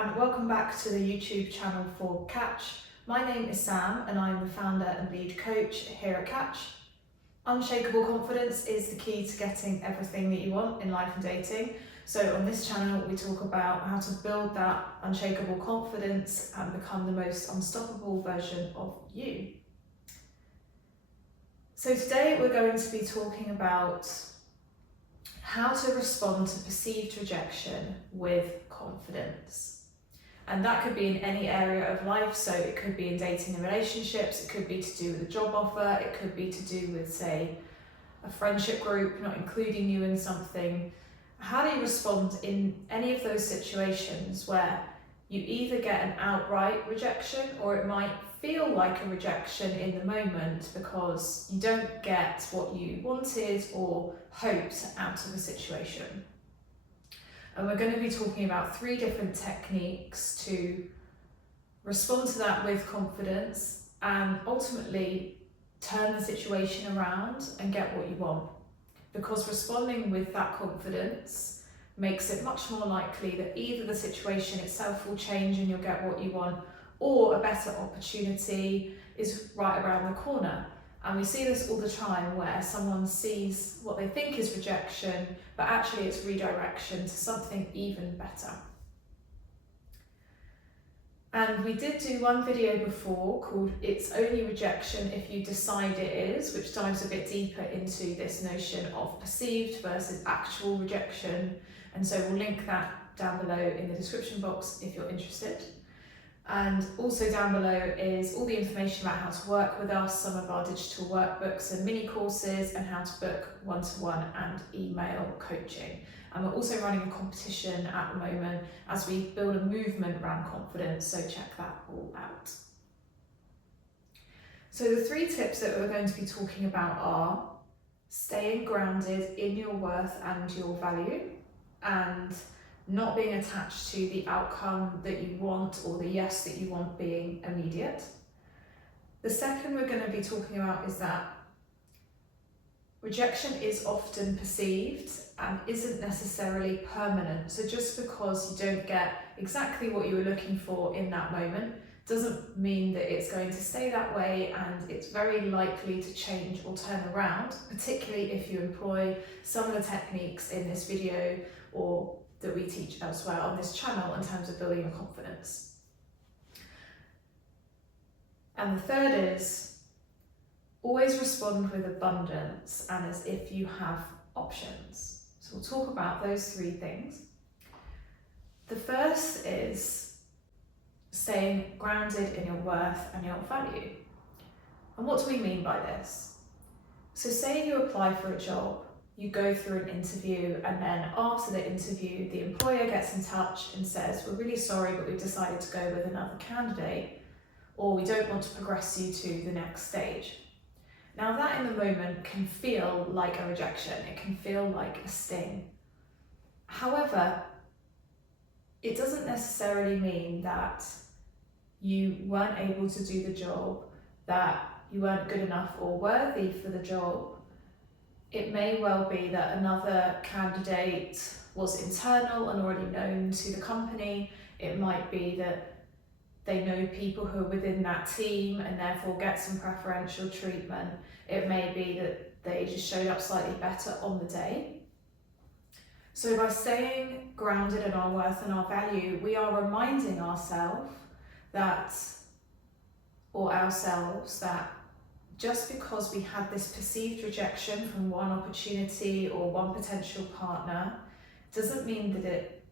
and welcome back to the YouTube channel for Catch. My name is Sam and I'm the founder and lead coach here at Catch. Unshakable confidence is the key to getting everything that you want in life and dating. So on this channel we talk about how to build that unshakable confidence and become the most unstoppable version of you. So today we're going to be talking about how to respond to perceived rejection with confidence. And that could be in any area of life, so it could be in dating and relationships, it could be to do with a job offer, it could be to do with, say, a friendship group not including you in something. How do you respond in any of those situations where you either get an outright rejection or it might feel like a rejection in the moment because you don't get what you wanted or hoped out of a situation? And we're going to be talking about 3 different techniques to respond to that with confidence and ultimately turn the situation around and get what you want. Because responding with that confidence makes it much more likely that either the situation itself will change and you'll get what you want, or a better opportunity is right around the corner. And we see this all the time where someone sees what they think is rejection, but actually it's redirection to something even better. And we did do one video before called It's Only Rejection If You Decide It Is, which dives a bit deeper into this notion of perceived versus actual rejection. And so we'll link that down below in the description box if you're interested. And also down below is all the information about how to work with us, some of our digital workbooks and mini courses, and how to book one-to-one and email coaching. And we're also running a competition at the moment as we build a movement around confidence, so check that all out. So the 3 tips that we're going to be talking about are staying grounded in your worth and your value, and not being attached to the outcome that you want or the yes that you want being immediate. The second we're going to be talking about is that rejection is often perceived and isn't necessarily permanent. So just because you don't get exactly what you were looking for in that moment doesn't mean that it's going to stay that way, and it's very likely to change or turn around, particularly if you employ some of the techniques in this video or that we teach elsewhere on this channel in terms of building your confidence. And the third is always respond with abundance and as if you have options. So we'll talk about those 3 things. The first is staying grounded in your worth and your value. And what do we mean by this? So say you apply for a job, you go through an interview, and then after the interview, the employer gets in touch and says, we're really sorry, but we've decided to go with another candidate, or we don't want to progress you to the next stage. Now that in the moment can feel like a rejection, it can feel like a sting. However, it doesn't necessarily mean that you weren't able to do the job, that you weren't good enough or worthy for the job. It may well be that another candidate was internal and already known to the company. It might be that they know people who are within that team and therefore get some preferential treatment. It may be that they just showed up slightly better on the day. So by staying grounded in our worth and our value, we are reminding ourselves that just because we had this perceived rejection from one opportunity or one potential partner doesn't mean that it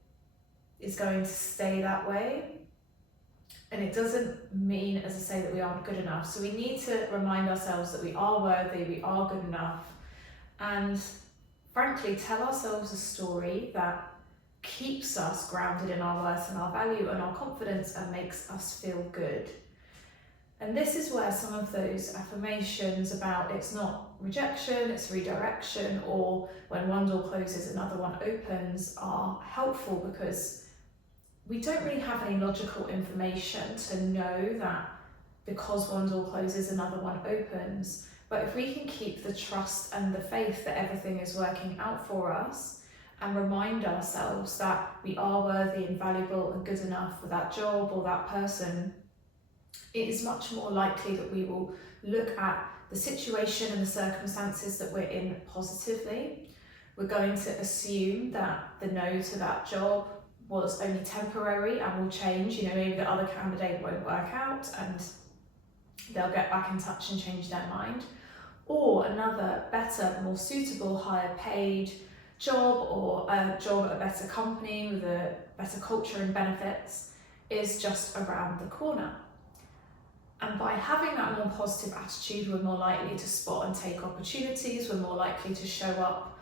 is going to stay that way. And it doesn't mean, as I say, that we aren't good enough. So we need to remind ourselves that we are worthy, we are good enough, and frankly tell ourselves a story that keeps us grounded in our worth and our value and our confidence and makes us feel good. And this is where some of those affirmations about it's not rejection, it's redirection, or when one door closes, another one opens are helpful, because we don't really have any logical information to know that because one door closes, another one opens. But if we can keep the trust and the faith that everything is working out for us, and remind ourselves that we are worthy and valuable and good enough for that job or that person, it is much more likely that we will look at the situation and the circumstances that we're in positively. We're going to assume that the no to that job was only temporary and will change. Maybe the other candidate won't work out and they'll get back in touch and change their mind. Or another better, more suitable, higher paid job, or a job at a better company with a better culture and benefits is just around the corner. And by having that more positive attitude, we're more likely to spot and take opportunities, we're more likely to show up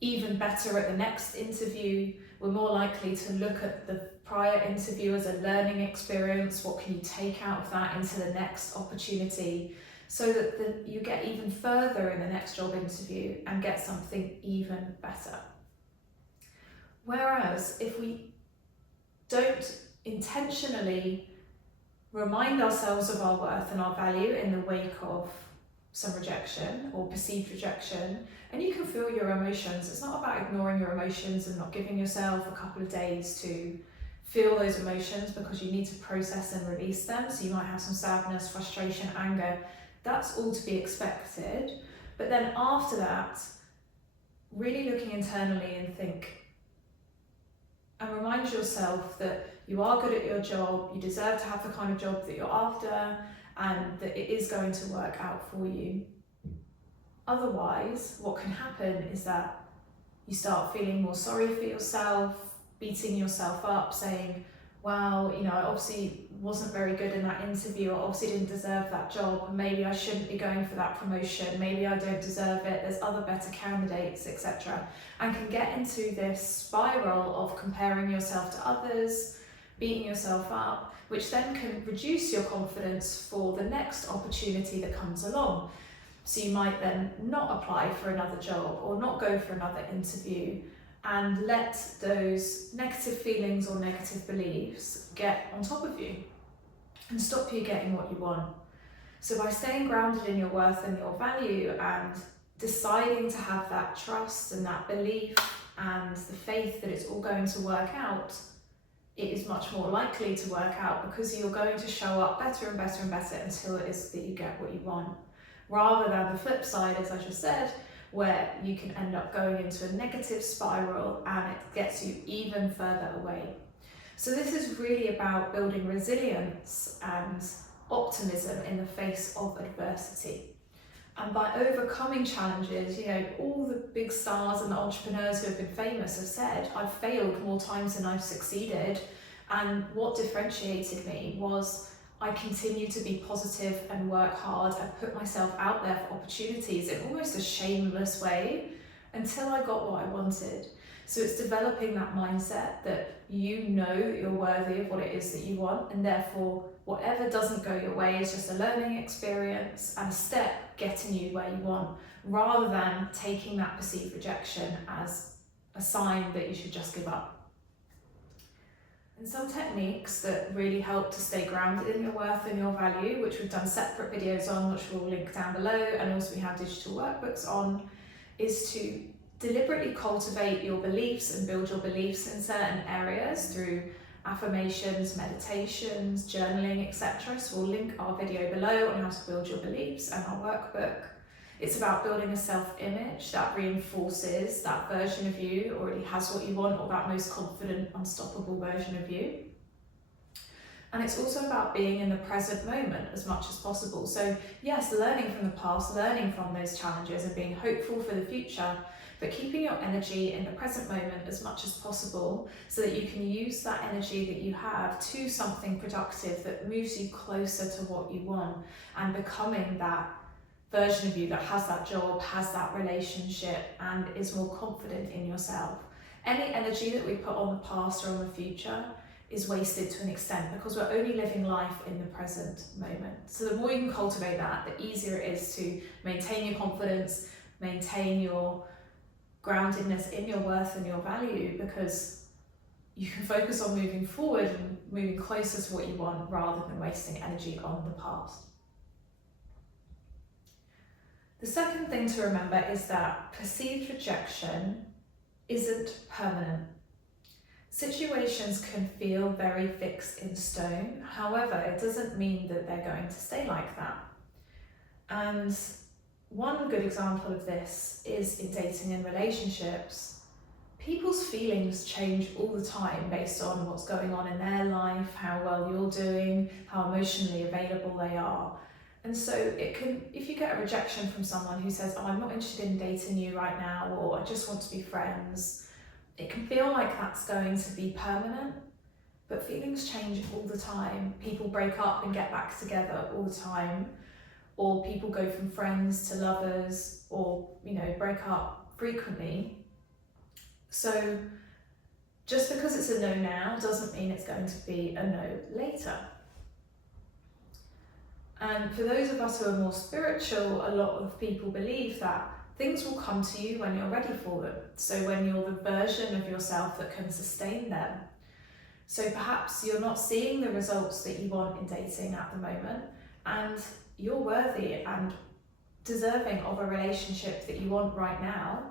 even better at the next interview, we're more likely to look at the prior interview as a learning experience. What can you take out of that into the next opportunity, so that you get even further in the next job interview and get something even better. Whereas if we don't intentionally remind ourselves of our worth and our value in the wake of some rejection or perceived rejection, and you can feel your emotions. It's not about ignoring your emotions and not giving yourself a couple of days to feel those emotions, because you need to process and release them. So you might have some sadness, frustration, anger. That's all to be expected. But then after that, really looking internally and remind yourself that you are good at your job, you deserve to have the kind of job that you're after, and that it is going to work out for you. Otherwise, what can happen is that you start feeling more sorry for yourself, beating yourself up, saying, wow, I obviously wasn't very good in that interview, or obviously didn't deserve that job, maybe I shouldn't be going for that promotion, maybe I don't deserve it, there's other better candidates, etc. And can get into this spiral of comparing yourself to others, beating yourself up, which then can reduce your confidence for the next opportunity that comes along. So you might then not apply for another job or not go for another interview, and let those negative feelings or negative beliefs get on top of you and stop you getting what you want. So by staying grounded in your worth and your value and deciding to have that trust and that belief and the faith that it's all going to work out, it is much more likely to work out, because you're going to show up better and better and better until it is that you get what you want. Rather than the flip side, as I just said, where you can end up going into a negative spiral and it gets you even further away. So this is really about building resilience and optimism in the face of adversity. And by overcoming challenges, all the big stars and the entrepreneurs who have been famous have said, I've failed more times than I've succeeded. And what differentiated me was I continued to be positive and work hard and put myself out there for opportunities in almost a shameless way until I got what I wanted. So it's developing that mindset that that you're worthy of what it is that you want, and therefore whatever doesn't go your way is just a learning experience and a step getting you where you want, rather than taking that perceived rejection as a sign that you should just give up. And some techniques that really help to stay grounded in your worth and your value, which we've done separate videos on, which we'll link down below, and also we have digital workbooks on, is to deliberately cultivate your beliefs and build your beliefs in certain areas through affirmations, meditations, journaling, etc. So we'll link our video below on how to build your beliefs and our workbook. It's about building a self-image that reinforces that version of you that already has what you want, or that most confident, unstoppable version of you. And it's also about being in the present moment as much as possible. So yes, learning from the past, learning from those challenges and being hopeful for the future, but keeping your energy in the present moment as much as possible so that you can use that energy that you have to something productive that moves you closer to what you want, and becoming that version of you that has that job, has that relationship, and is more confident in yourself. Any energy that we put on the past or on the future is wasted to an extent, because we're only living life in the present moment. So the more you can cultivate that, the easier it is to maintain your confidence, maintain your groundedness in your worth and your value, because you can focus on moving forward and moving closer to what you want rather than wasting energy on the past. The second thing to remember is that perceived rejection isn't permanent. Situations can feel very fixed in stone, however, it doesn't mean that they're going to stay like that. And one good example of this is in dating and relationships. People's feelings change all the time based on what's going on in their life, how well you're doing, how emotionally available they are. And so it can, if you get a rejection from someone who says, oh, I'm not interested in dating you right now, or I just want to be friends, it can feel like that's going to be permanent, but feelings change all the time. People break up and get back together all the time, or people go from friends to lovers, or, break up frequently. So just because it's a no now doesn't mean it's going to be a no later. And for those of us who are more spiritual, a lot of people believe that things will come to you when you're ready for them. So when you're the version of yourself that can sustain them. So perhaps you're not seeing the results that you want in dating at the moment, and you're worthy and deserving of a relationship that you want right now,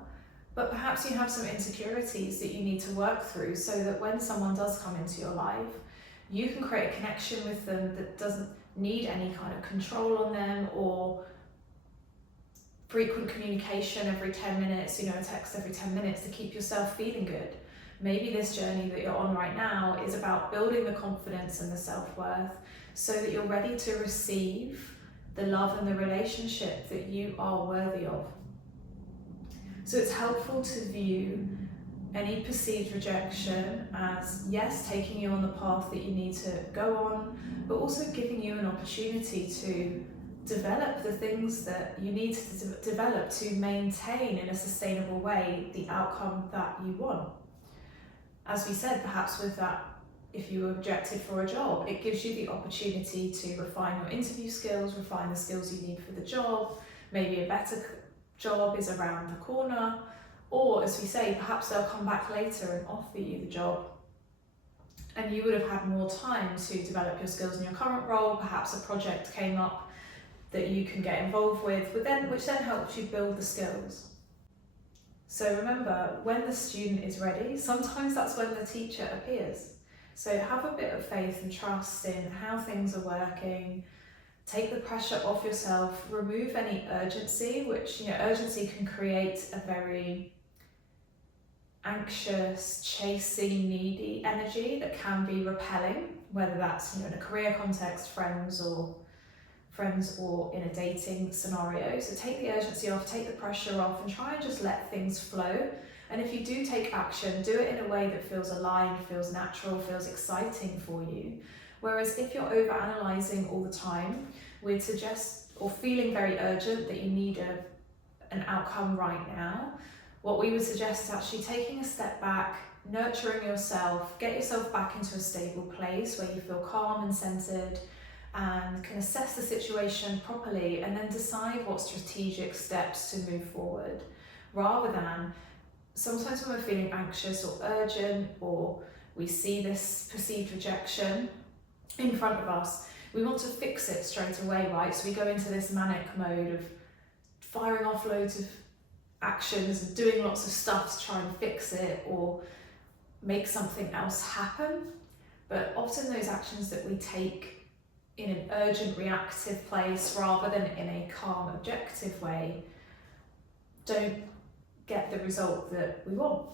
but perhaps you have some insecurities that you need to work through so that when someone does come into your life, you can create a connection with them that doesn't need any kind of control on them or frequent communication every 10 minutes, a text every 10 minutes to keep yourself feeling good. Maybe this journey that you're on right now is about building the confidence and the self-worth so that you're ready to receive the love and the relationship that you are worthy of. So it's helpful to view any perceived rejection as, yes, taking you on the path that you need to go on, but also giving you an opportunity to develop the things that you need to develop to maintain in a sustainable way the outcome that you want. As we said, perhaps with that, if you were rejected for a job, it gives you the opportunity to refine your interview skills, refine the skills you need for the job. Maybe a better job is around the corner, or as we say, perhaps they'll come back later and offer you the job. And you would have had more time to develop your skills in your current role. Perhaps a project came up that you can get involved with, which then helps you build the skills. So remember, when the student is ready, sometimes that's when the teacher appears. So have a bit of faith and trust in how things are working. Take the pressure off yourself, remove any urgency, which, urgency can create a very anxious, chasing, needy energy that can be repelling, whether that's, in a career context, friends or in a dating scenario. So take the urgency off, take the pressure off, and try and just let things flow. And if you do take action, do it in a way that feels aligned, feels natural, feels exciting for you. Whereas if you're over-analysing all the time, we'd suggest, or feeling very urgent that you need an outcome right now, what we would suggest is actually taking a step back, nurturing yourself, get yourself back into a stable place where you feel calm and centered and can assess the situation properly, and then decide what strategic steps to move forward, rather than sometimes when we're feeling anxious or urgent, or we see this perceived rejection in front of us, we want to fix it straight away, right? So we go into this manic mode of firing off loads of actions and doing lots of stuff to try and fix it or make something else happen. But often those actions that we take in an urgent reactive place rather than in a calm objective way don't get the result that we want.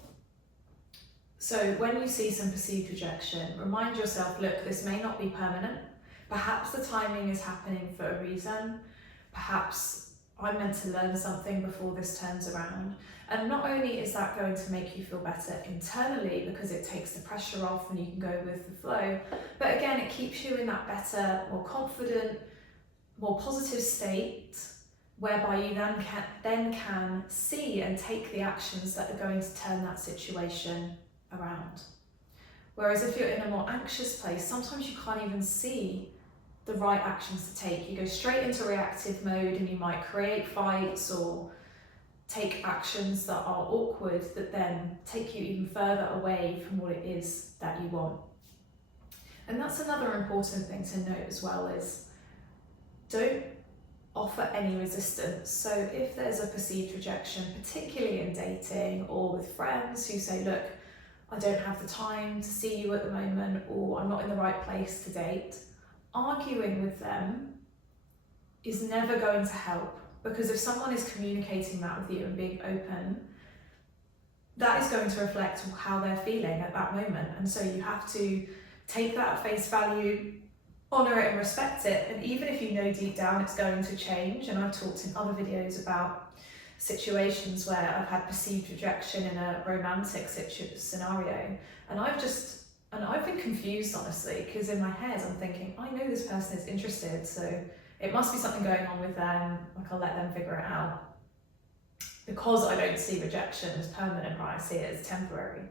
So when you see some perceived rejection, remind yourself, look, this may not be permanent. Perhaps the timing is happening for a reason. Perhaps I'm meant to learn something before this turns around. And not only is that going to make you feel better internally because it takes the pressure off and you can go with the flow, but again, it keeps you in that better, more confident, more positive state whereby you then can see and take the actions that are going to turn that situation around. Whereas if you're in a more anxious place, sometimes you can't even see the right actions to take. You go straight into reactive mode and you might create fights or take actions that are awkward that then take you even further away from what it is that you want. And that's another important thing to note as well, is don't offer any resistance. So if there's a perceived rejection, particularly in dating or with friends who say, look, I don't have the time to see you at the moment, or I'm not in the right place to date, arguing with them is never going to help, because if someone is communicating that with you and being open, that is going to reflect how they're feeling at that moment. And so you have to take that at face value, honour it and respect it. And even if you know deep down it's going to change, and I've talked in other videos about situations where I've had perceived rejection in a romantic scenario, and I've been confused, honestly, because in my head I'm thinking, I know this person is interested, so it must be something going on with them, like I'll let them figure it out. Because I don't see rejection as permanent, right? I see it as temporary.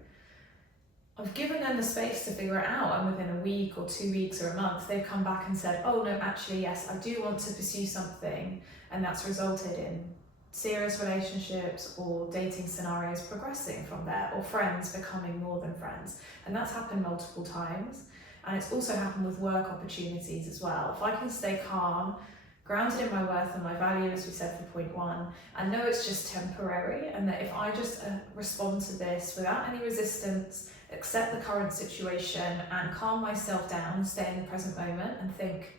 I've given them the space to figure it out, and within a week or 2 weeks or a month, they've come back and said, oh no, actually, yes, I do want to pursue something, and that's resulted in serious relationships or dating scenarios progressing from there, or friends becoming more than friends. And that's happened multiple times. And it's also happened with work opportunities as well. If I can stay calm, grounded in my worth and my value, as we said for point 1, and know it's just temporary, and that if I just respond to this without any resistance, accept the current situation and calm myself down, stay in the present moment and think,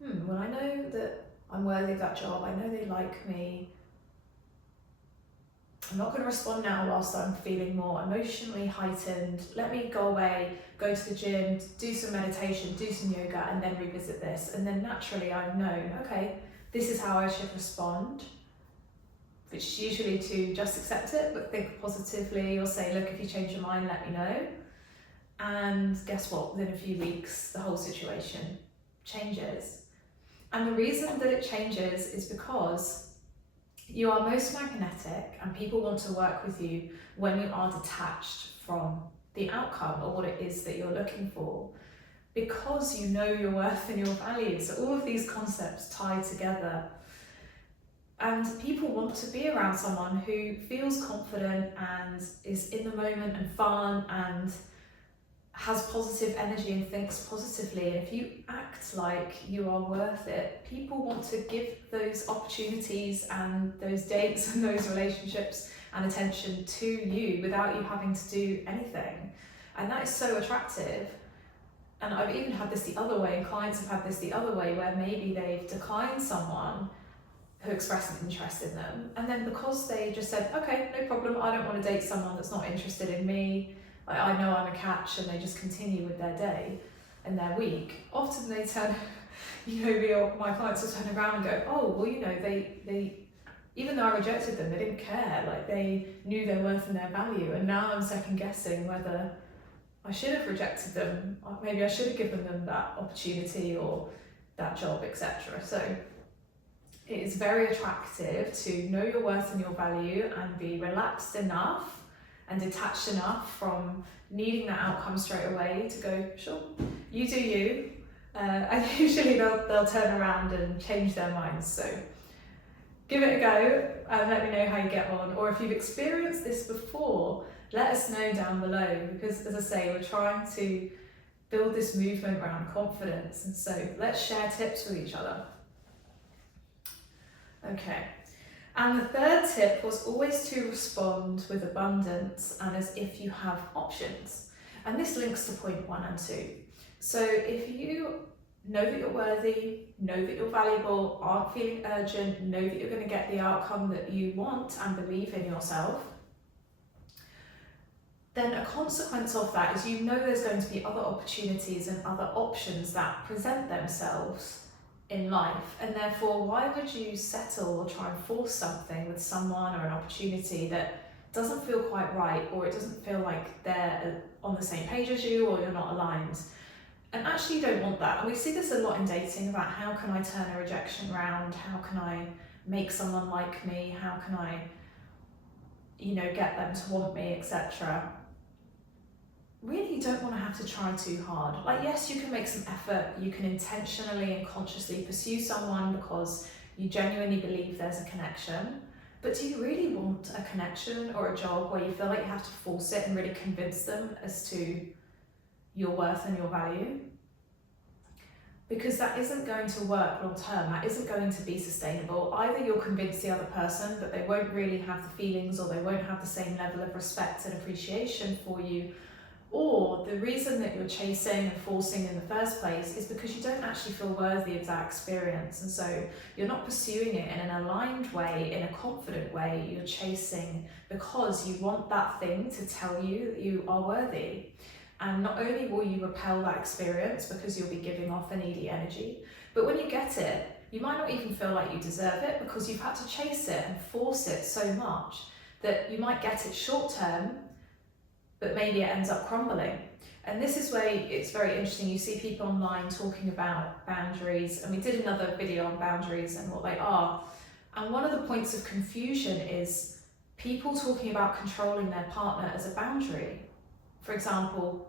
well, I know that I'm worthy of that job, I know they like me, I'm not going to respond now whilst I'm feeling more emotionally heightened. Let me go away, go to the gym, do some meditation, do some yoga, and then revisit this. And then naturally I've known, okay, this is how I should respond, which is usually to just accept it, but think positively, or say, look, if you change your mind, let me know. And guess what? Within a few weeks, the whole situation changes. And the reason that it changes is because you are most magnetic, and people want to work with you when you are detached from the outcome or what it is that you're looking for, because you know your worth and your value. So all of these concepts tie together. And people want to be around someone who feels confident and is in the moment and fun and has positive energy and thinks positively. And if you act like you are worth it, people want to give those opportunities and those dates and those relationships and attention to you without you having to do anything. And that is so attractive. And I've even had this the other way, and clients have had this the other way, where maybe they've declined someone who expressed an interest in them, and then because they just said, okay, no problem, I don't want to date someone that's not interested in me, I know I'm a catch, and they just continue with their day and their week. Often they turn, my clients will turn around and go, oh, well, they even though I rejected them, they didn't care, like they knew their worth and their value, and now I'm second guessing whether I should have rejected them, or maybe I should have given them that opportunity or that job, etc. So it is very attractive to know your worth and your value and be relaxed enough and detached enough from needing that outcome straight away to go, sure, you do you. And usually they'll turn around and change their minds. So give it a go and let me know how you get on. Or if you've experienced this before, let us know down below, because as I say, we're trying to build this movement around confidence. And so let's share tips with each other. Okay. And the third tip was always to respond with abundance and as if you have options. And this links to point 1 and 2. So if you know that you're worthy, know that you're valuable, aren't feeling urgent, know that you're going to get the outcome that you want and believe in yourself, then a consequence of that is you know there's going to be other opportunities and other options that present themselves in life, and therefore why would you settle or try and force something with someone or an opportunity that doesn't feel quite right, or it doesn't feel like they're on the same page as you, or you're not aligned? And actually you don't want that. And we see this a lot in dating, about how can I turn a rejection around, how can I make someone like me, how can I get them to want me, etc. Really, you don't want to have to try too hard. Like, yes, you can make some effort, you can intentionally and consciously pursue someone because you genuinely believe there's a connection, but do you really want a connection or a job where you feel like you have to force it and really convince them as to your worth and your value? because that isn't going to work long term. That isn't going to be sustainable. Either you'll convince the other person that they won't really have the feelings, or they won't have the same level of respect and appreciation for you, or the reason that you're chasing and forcing in the first place is because you don't actually feel worthy of that experience. And so you're not pursuing it in an aligned way, in a confident way. You're chasing because you want that thing to tell you that you are worthy. And not only will you repel that experience because you'll be giving off a needy energy, but when you get it, you might not even feel like you deserve it because you've had to chase it and force it so much that you might get it short term, but maybe it ends up crumbling. And this is where it's very interesting. You see people online talking about boundaries, and we did another video on boundaries and what they are. And one of the points of confusion is people talking about controlling their partner as a boundary. For example,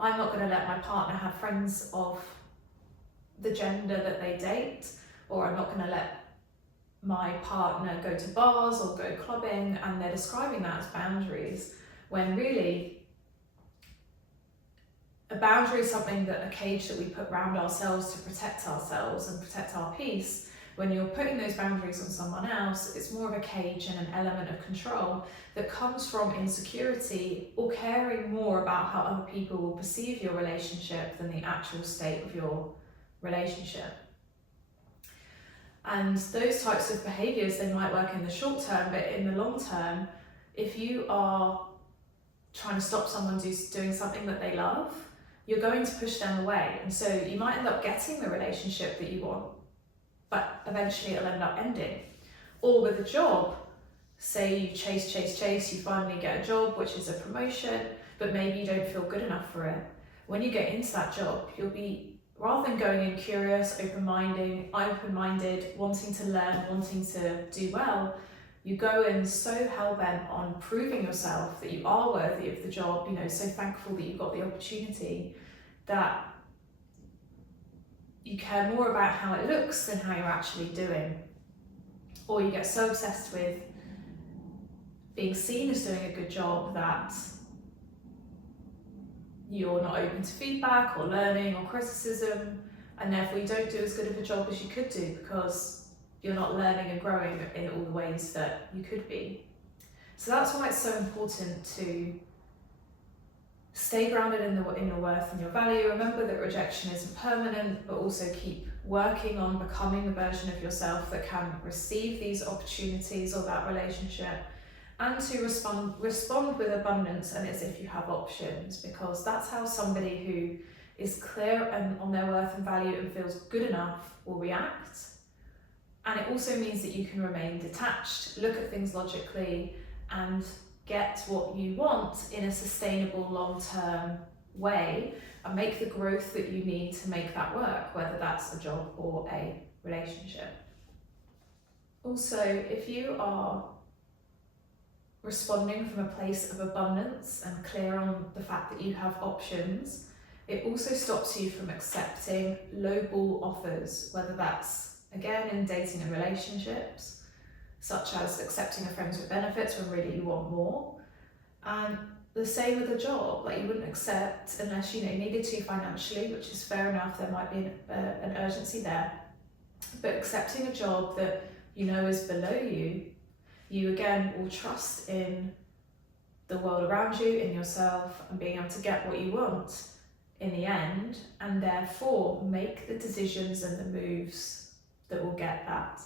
I'm not going to let my partner have friends of the gender that they date, or I'm not going to let my partner go to bars or go clubbing, and they're describing that as boundaries, when really a boundary is something that a cage that we put around ourselves to protect ourselves and protect our peace. When you're putting those boundaries on someone else, it's more of a cage and an element of control that comes from insecurity or caring more about how other people will perceive your relationship than the actual state of your relationship. And those types of behaviours, they might work in the short term, but in the long term, if you are trying to stop someone doing something that they love, you're going to push them away. And so you might end up getting the relationship that you want, but eventually it'll end up ending. Or with a job, say you chase, you finally get a job, which is a promotion, but maybe you don't feel good enough for it. When you get into that job, you'll be, rather than going in curious, open-minded, wanting to learn, wanting to do well, you go in so hell-bent on proving yourself that you are worthy of the job, so thankful that you got the opportunity, that you care more about how it looks than how you're actually doing. Or you get so obsessed with being seen as doing a good job that you're not open to feedback or learning or criticism, and therefore you don't do as good of a job as you could do because you're not learning and growing in all the ways that you could be. So that's why it's so important to stay grounded in your worth and your value. Remember that rejection isn't permanent, but also keep working on becoming the version of yourself that can receive these opportunities or that relationship, and to respond with abundance and as if you have options, because that's how somebody who is clear on their worth and value and feels good enough will react. And it also means that you can remain detached, look at things logically, and get what you want in a sustainable long-term way, and make the growth that you need to make that work, whether that's a job or a relationship. Also, if you are responding from a place of abundance and clear on the fact that you have options, it also stops you from accepting lowball offers, whether that's again in dating and relationships, such as accepting a friends with benefits when really you want more. And the same with a job, like you wouldn't accept unless you needed to financially, which is fair enough, there might be an urgency there. But accepting a job that is below you, you again will trust in the world around you, in yourself, and being able to get what you want in the end, and therefore make the decisions and the moves that will get that.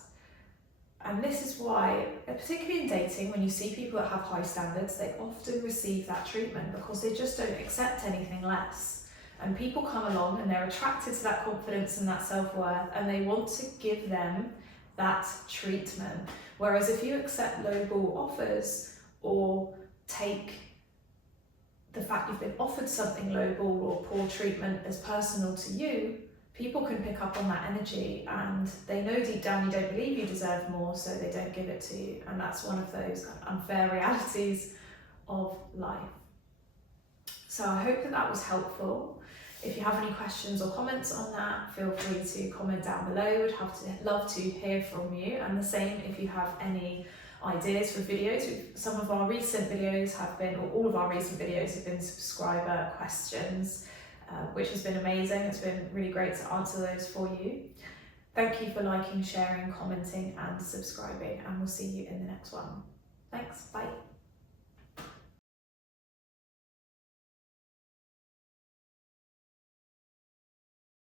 And this is why, particularly in dating, when you see people that have high standards, they often receive that treatment because they just don't accept anything less. And people come along and they're attracted to that confidence and that self-worth, and they want to give them that treatment. Whereas if you accept lowball offers or take the fact you've been offered something lowball or poor treatment as personal to you, people can pick up on that energy, and they know deep down you don't believe you deserve more, so they don't give it to you. And that's one of those unfair realities of life. So I hope that was helpful. If you have any questions or comments on that, feel free to comment down below. Would love to hear from you. And the same if you have any ideas for videos. Some of our recent videos have been, or all of our recent videos have been subscriber questions. which has been amazing. It's been really great to answer those for you. Thank you for liking, sharing, commenting and subscribing, and we'll see you in the next one. Thanks, bye.